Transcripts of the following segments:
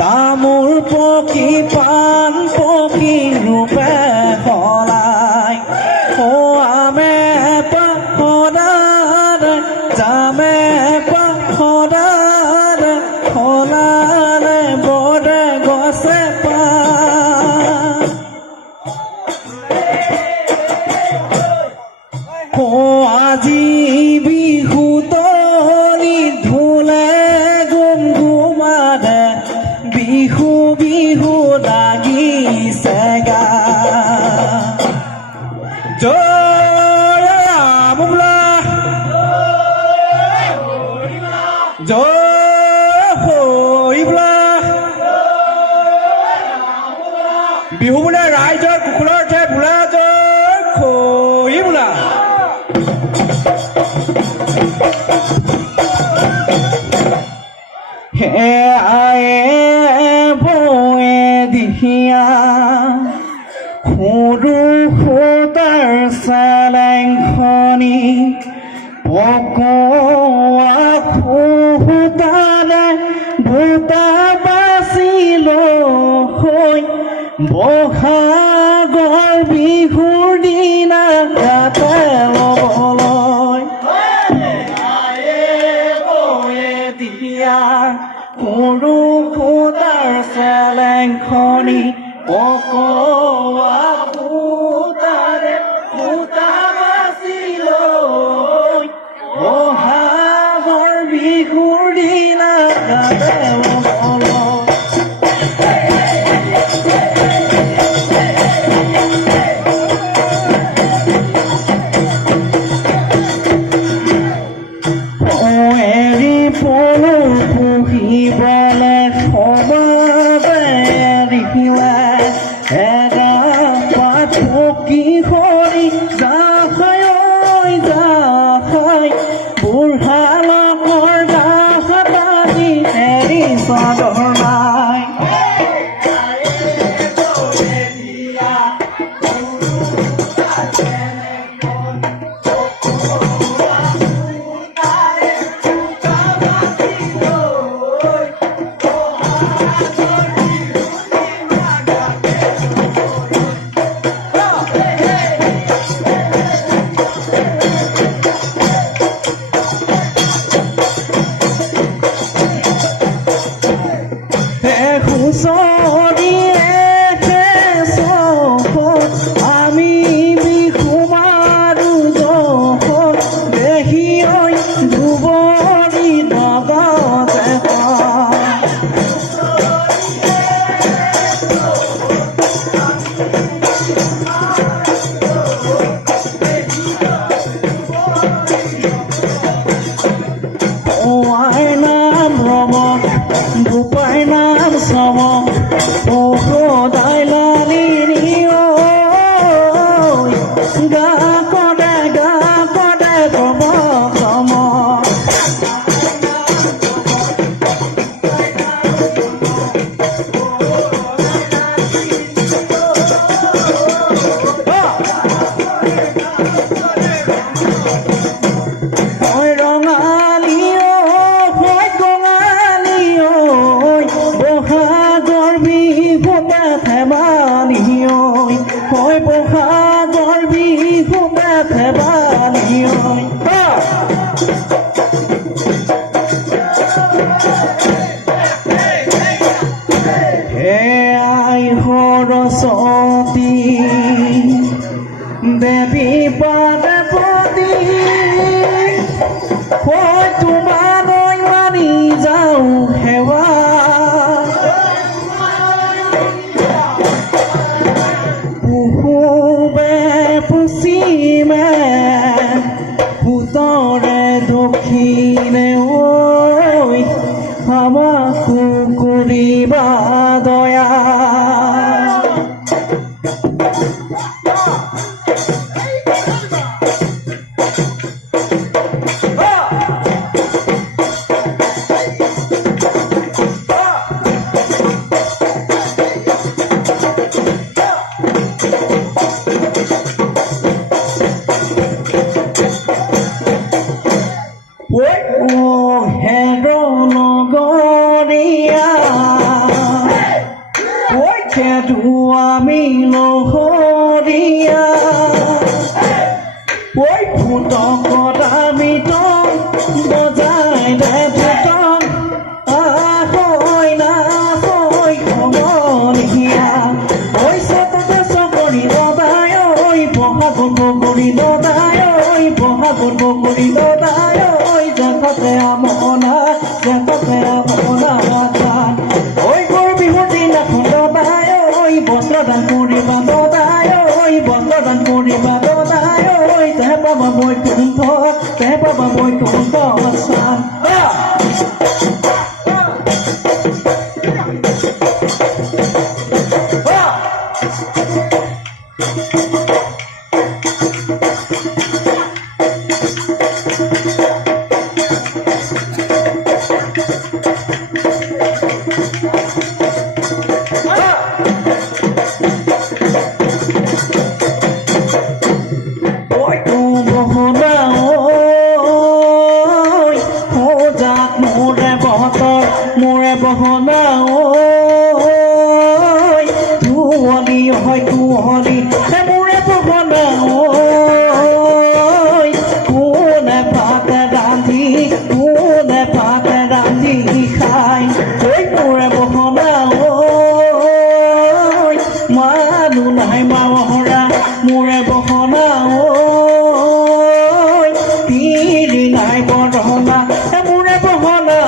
তামোল পক্ষী পাণ পক্ষী ৰূপে সলাই আমে পাহৰাৰে যামে পাহৰাৰে সলাৰে বৰে গছে পা আজি বিহু তলি ঢোলে গুমগুমাৰে বিহু বিহু লাগিছে গা জয় ৰাম বোলা জয় হৈ বোলা বিহু বোলে ৰাইজৰ কুকুৰৰ ঠে বোলা জয় হৈ বোলা হে আয়ে বয়ে দিহিয়া সৰু সূতাৰ চেলেংখনি পকোৱা সূতাৰে ভূতা বাচিলো হৈ বহাগৰ বিহুৰ দিনা গাতে ল'বলৈ সৰু সূতাৰ চেলেংখনি পকোৱা সূতাৰে সূতা বাচিলৈ বহাগৰ বিহুৰ দিনা গাতে ল'বলৈ পুহিবলে সমাজে দেখিলে এটা পাত পকি সৰি যাহাই ঐ যাহাই বুঢ়া লগৰ গাহাতি এৰি চাদৰ নাই আমি বিহু মাৰো দেখি ধুবৰি নগতে ওৱাই নাম ৰম গোপাই নাম শ্ৰম দাইলানি গা কদে কব কম ৰঙালী কঙালী বহাগৰ বিহুতে ধেমালি হয় বহাগৰ বিহুতে ধেমালি হে আই সৰস্বতী দেৱী পাতে প্ৰতি ঐ তোমালৈ মানি যাওঁ সেৱা পূবে পশ্চিমে উত্তৰে দক্ষিণে ঐ আমাকো কৰিবা দয়া আমি লহৰীয়া ঐ ফুটকত আমি বজাই দে ফুটক আহৈ নাচৈ সমনীয়া ঐ চততে চকৰি দদায় ঐ বহাগত বগৰী দদায় ঐ বহাগত বগৰী দদায় ঐ জেঠতে আমনা গান ঐ গৰু বিহুৰ দিনাখন দদায় বস্ত্ৰদান কৰিবা দদায় ঐ বস্ত্ৰদান কৰিবা দদায় ঐ তেহে পাবা বৈকুণ্ঠ তেহে পাবা বৈকুণ্ঠ স্থান মোৰে বহনা ঐ তুৱলি হয় তুৱলি মোৰে বহনা ঐ কোনে ভাতে ৰান্ধি খাই ঐ মোৰে বহনা ঐ মানুহ নাই মাহৰা মোৰে বহনা ঐ তিৰি নাই বৰহনা মোৰে বহনা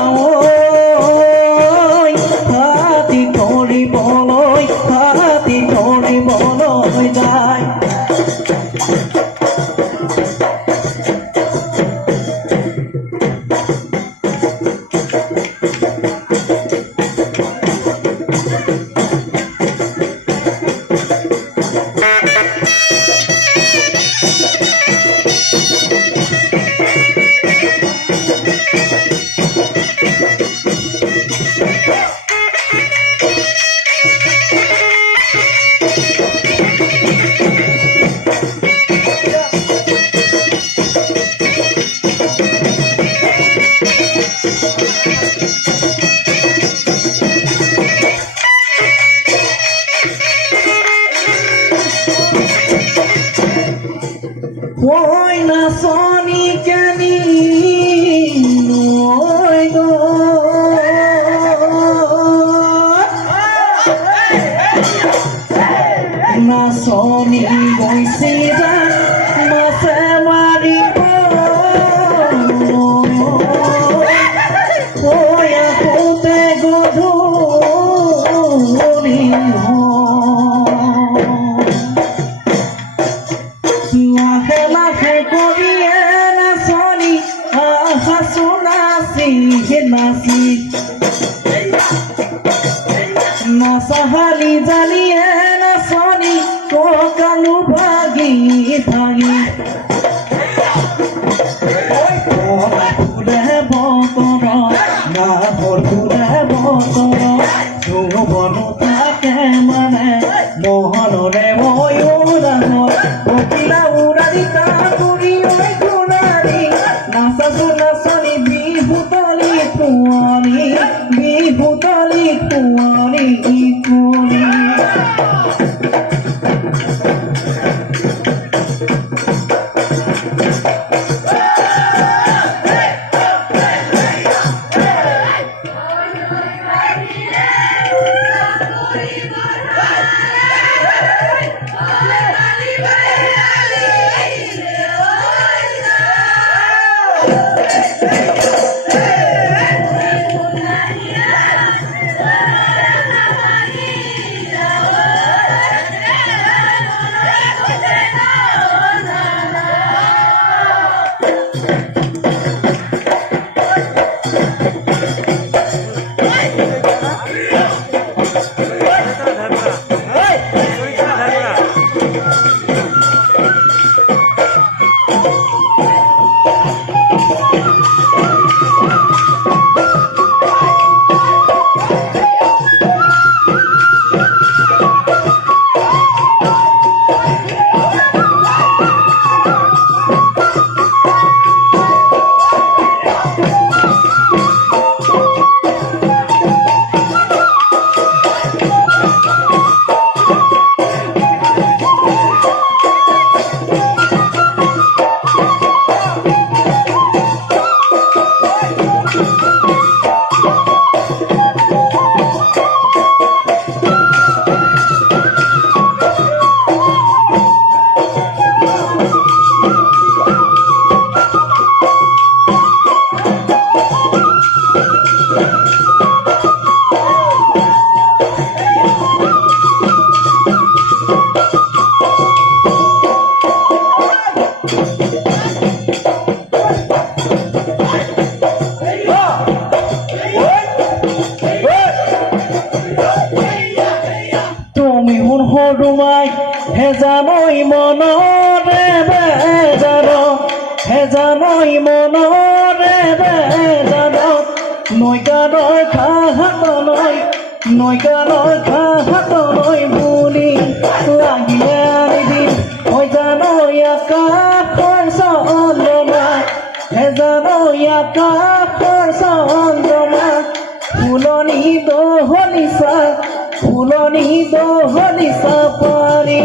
ধৰিবলৈ যায় ঐ নাচনি কেনি ঐ নাচনি গৈছে মাছে মাৰিব ঐ আহোঁতে গধূলি লাহে লাহে কৰিয়ে নাচনি হাঁচো নাচি নাচাহালি জালিয়ে নাচনি কঁকালো ভাগি ফুলে বতৰ নাহৰ ফুলে বতৰ যৌৱনো থাকে মানে মোহনৰে ময়ো ডাঙৰ পখিলা উৰাদি কাকুৰি ঐ সোণাৰী নাচাছো নাচনি বিহুতলি কুঁৱলী কুঁৱলী জানৈ মনৰে বেজানত নৈকানৰ ঘাটলৈ নৈকানৰ ঘাটলৈ বুলি লাগিলে আনিবি ঐ জানৈ আকাশৰ চন্দ্ৰমা জানৈ আকাশৰ চন্দ্ৰমা ফুলনি দহলিছা পাৰি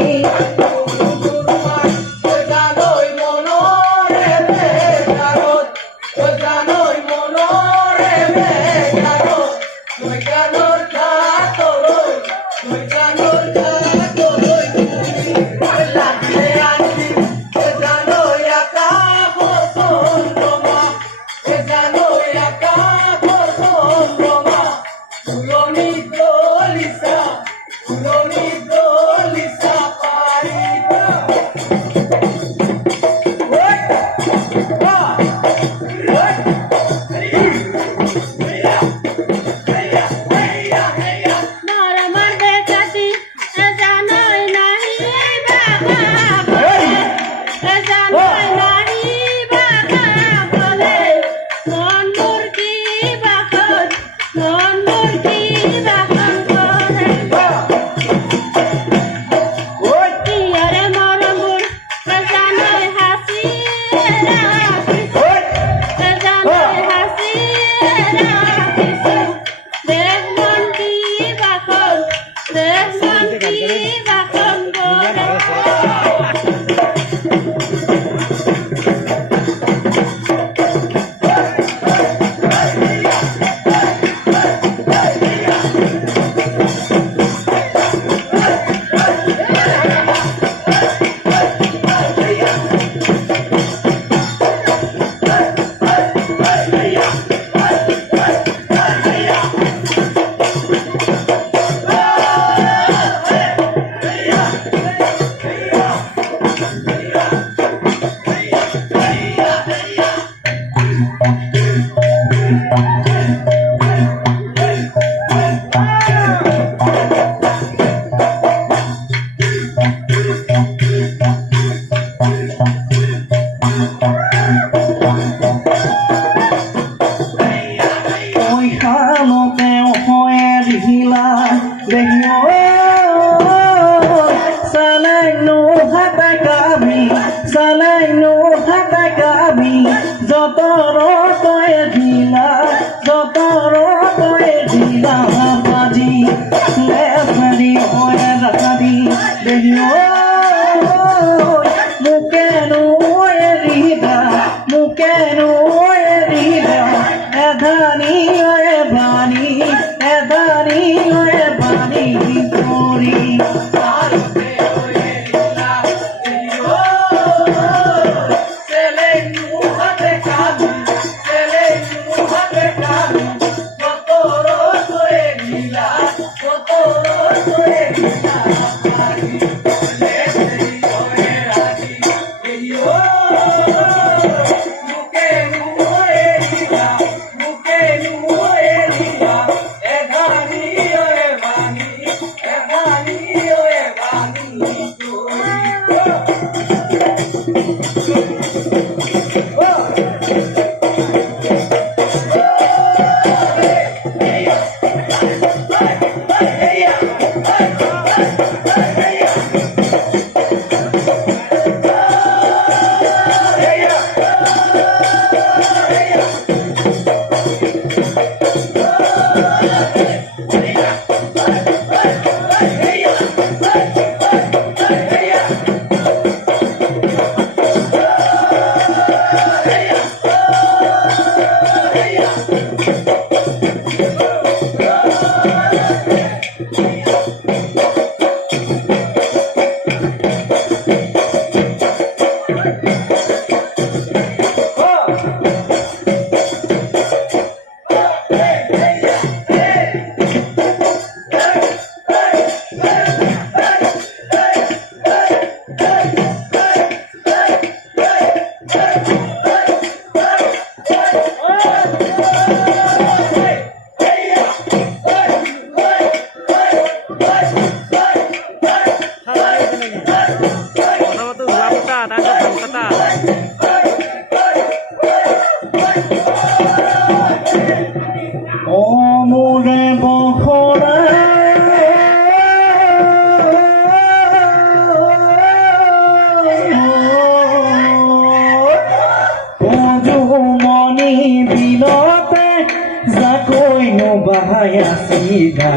Zakoi no bahaya sida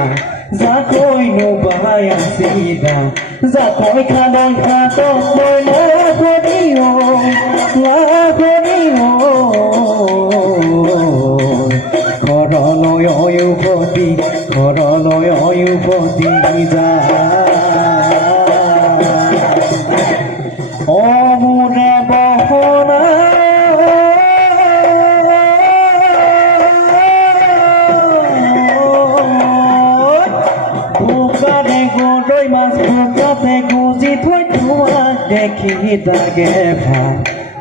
Zakoi no bahaya sida Zakoi kadon kadon boy la kodio Korolo yo boti ja Omure bohona Bukade godoi mas bukate guzi thoi tuma dekhi dage bha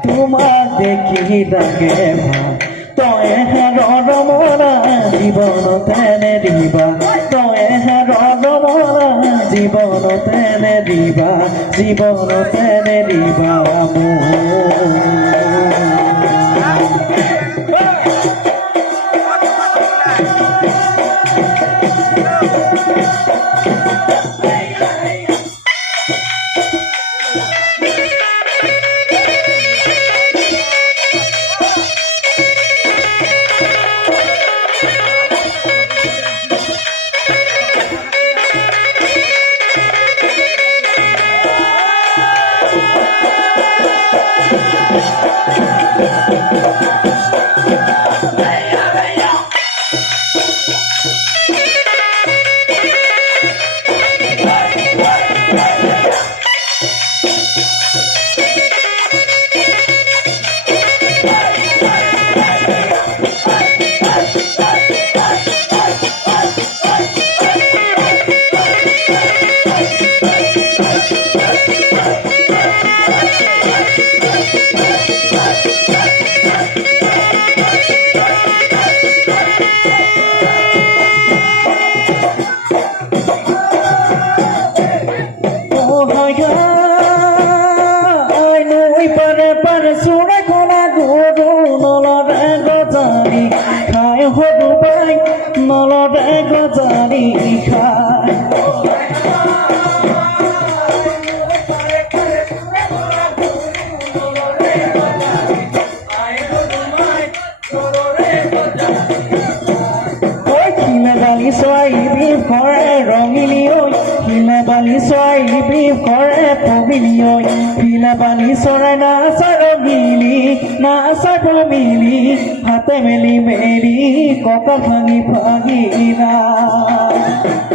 tuma dekhi dage bha Toye hero mora jibono tene diba Toye hero mora jibono tene diba Jibono tene diba mo Hate meli meli, koka bhangi bhangi na.